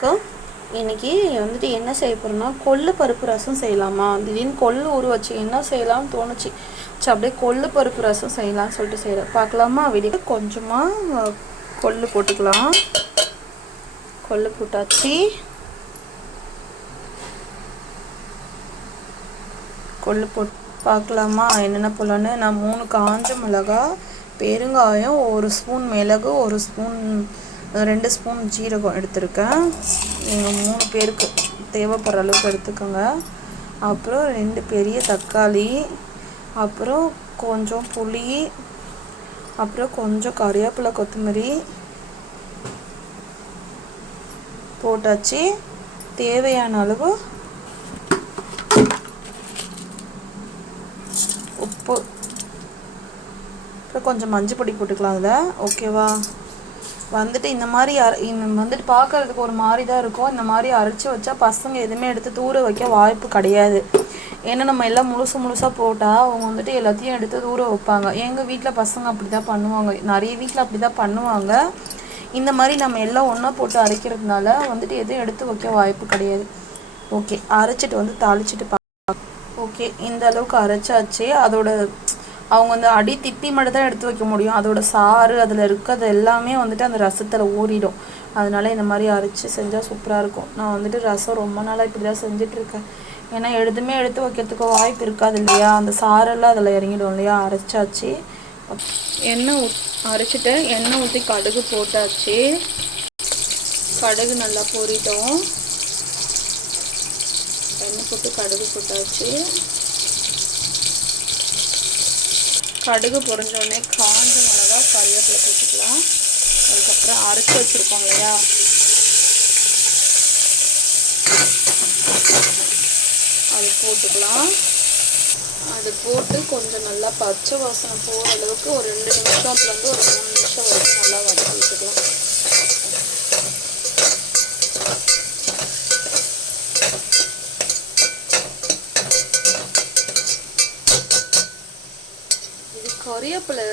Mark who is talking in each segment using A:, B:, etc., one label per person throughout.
A: வணக்கம் இன்னைக்கு வந்துட்டு என்ன செய்ய போகிறோம்னா கொள்ளு பருப்பு ரசம் செய்யலாமா? திடீர்னு கொள்ளு ஊற வச்சு என்ன செய்யலாம்னு தோணுச்சு. சரி அப்படியே கொள்ளு பருப்பு ரசம் செய்யலாம்னு சொல்லிட்டு செய்கிறேன் பார்க்கலாமா? வெளியே கொஞ்சமாக கொள்ளு போட்டுக்கலாம். கொள்ளு போட்டாச்சு. கொள்ளு போட் பார்க்கலாமா? என்னென்ன போடலான்னு நான் மூணு காஞ்ச மிளகா பெருங்காயம் ஒரு ஸ்பூன் மிளகு ஒரு ஸ்பூன் ரெண்டு ஸ்பூன் ஜீரகம் எடுத்திருக்கேன். நீங்கள் மூணு பேருக்கு தேவைப்படுற அளவுக்கு எடுத்துக்கோங்க. அப்புறம் ரெண்டு பெரிய தக்காளி அப்புறம் கொஞ்சம் புளி அப்புறம் கொஞ்சம் கறிவேப்பிலை கொத்தமல்லி போட்டாச்சு. தேவையான அளவு உப்பு. அப்புறம் கொஞ்சம் மஞ்சள் பொடி போட்டுக்கலாம் அதில். ஓகேவா வந்துட்டு இந்த மாதிரி அர வந்துட்டு பார்க்கறதுக்கு ஒரு மாதிரி தான் இருக்கும். இந்த மாதிரி அரைச்சி வச்சா பசங்க எதுவுமே எடுத்து தூர வைக்க வாய்ப்பு கிடையாது. ஏன்னா நம்ம எல்லாம் முழுசு முழுசாக போட்டால் அவங்க வந்துட்டு எல்லாத்தையும் எடுத்து தூர வைப்பாங்க. எங்கள் வீட்டில் பசங்க அப்படி தான் பண்ணுவாங்க. நிறைய வீட்டில் அப்படி தான் பண்ணுவாங்க. இந்த மாதிரி நம்ம எல்லாம் ஒன்றா போட்டு அரைக்கிறதுனால வந்துட்டு எதுவும் எடுத்து வைக்க வாய்ப்பு கிடையாது. ஓகே அரைச்சிட்டு வந்து தாளிச்சிட்டு பா ஓகே இந்த அளவுக்கு அரைச்சாச்சு. அதோட அவங்க வந்து அடி திப்பி மட்டும் தான் எடுத்து வைக்க முடியும். அதோட சாறு அதில் இருக்கிறது எல்லாமே வந்துட்டு அந்த ரசத்தில் ஊறிடும். அதனால இந்த மாதிரி அரைச்சி செஞ்சால் சூப்பராக இருக்கும். நான் வந்துட்டு ரசம் ரொம்ப நாளாக இப்படி தான் செஞ்சிட்ருக்கேன். ஏன்னா எதுவுமே எடுத்து வைக்கிறதுக்கு வாய்ப்பு இருக்காது இல்லையா? அந்த சாரெல்லாம் அதில் இறங்கிடும் இல்லையா? அரைச்சாச்சு. எண்ணெய் அரைச்சிட்டு எண்ணெய் ஊற்றி கடுகு போட்டாச்சு. கடுகு நல்லா பொறிட்டோம் எண்ணெய் போட்டு கடுகு போட்டாச்சு. கடுகு பொறிஞ்சோடனே காஞ்ச மிளகா கருவேப்பிலை போட்டுக்கலாம். அதுக்கப்புறம் அரைச்சி வச்சுருக்கோம் இல்லையா? அது போட்டுக்கலாம். அது போட்டு கொஞ்சம் நல்லா பச்சை வாசனை போகிற அளவுக்கு ஒரு ரெண்டு நிமிஷத்துலேருந்து ஒரு மூணு நிமிஷம் வரைக்கும் நல்லா வதக்கி விட்டுக்கலாம் கறிவேப்பிலை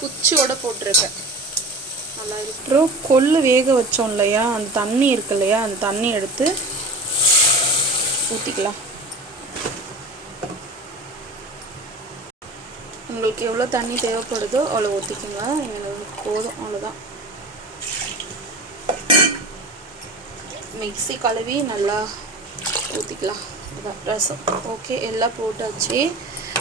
A: குச்சியோட போட்டிருக்கேன். நல்லா அப்புறம் கொள்ளு வேக வச்சோம் இல்லையா? அந்த தண்ணி இருக்கு இல்லையா? அந்த தண்ணி எடுத்து ஊற்றிக்கலாம் உங்களுக்கு எவ்வளோ தண்ணி தேவைப்படுதோ அவ்வளோ ஊற்றிக்கோங்க எங்களுக்கு போதும். அவ்வளோதான். மிக்ஸி கழுவி நல்லா ஊற்றிக்கலாம் அதான் ரசம். ஓகே எல்லாம் போட்டாச்சு.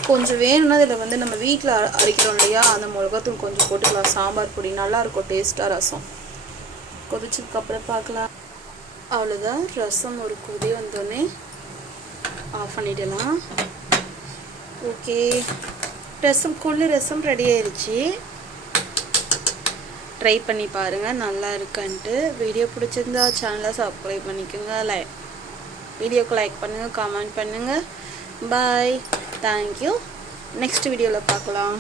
A: கொஞ்சம் வேணும்னா இதில் வந்து நம்ம வீட்டில் அரைக்கிறோம் இல்லையா? அந்த மிளகாத்தூள் கொஞ்சம் போட்டுக்கலாம். சாம்பார் பொடி நல்லாயிருக்கும் டேஸ்ட்டாக ரசம். கொதிச்சதுக்கப்புறம் பார்க்கலாம். அவ்வளோதான் ரசம் ஒரு கொதி வந்தோடனே ஆஃப் பண்ணிடலாம். ஓகே ரசம் கொள்ளு ரசம் ரெடி ஆயிடுச்சு ட்ரை பண்ணி பாருங்கள் நல்லா இருக்கான்ட்டு. வீடியோ பிடிச்சிருந்தா சேனலை சப்ஸ்கிரைப் பண்ணிக்கோங்க. லை வீடியோக்கு லைக் பண்ணுங்கள் கமெண்ட் பண்ணுங்கள் பாய் தேங்க்யூ நெக்ஸ்ட் வீடியோவில் பார்க்கலாம்.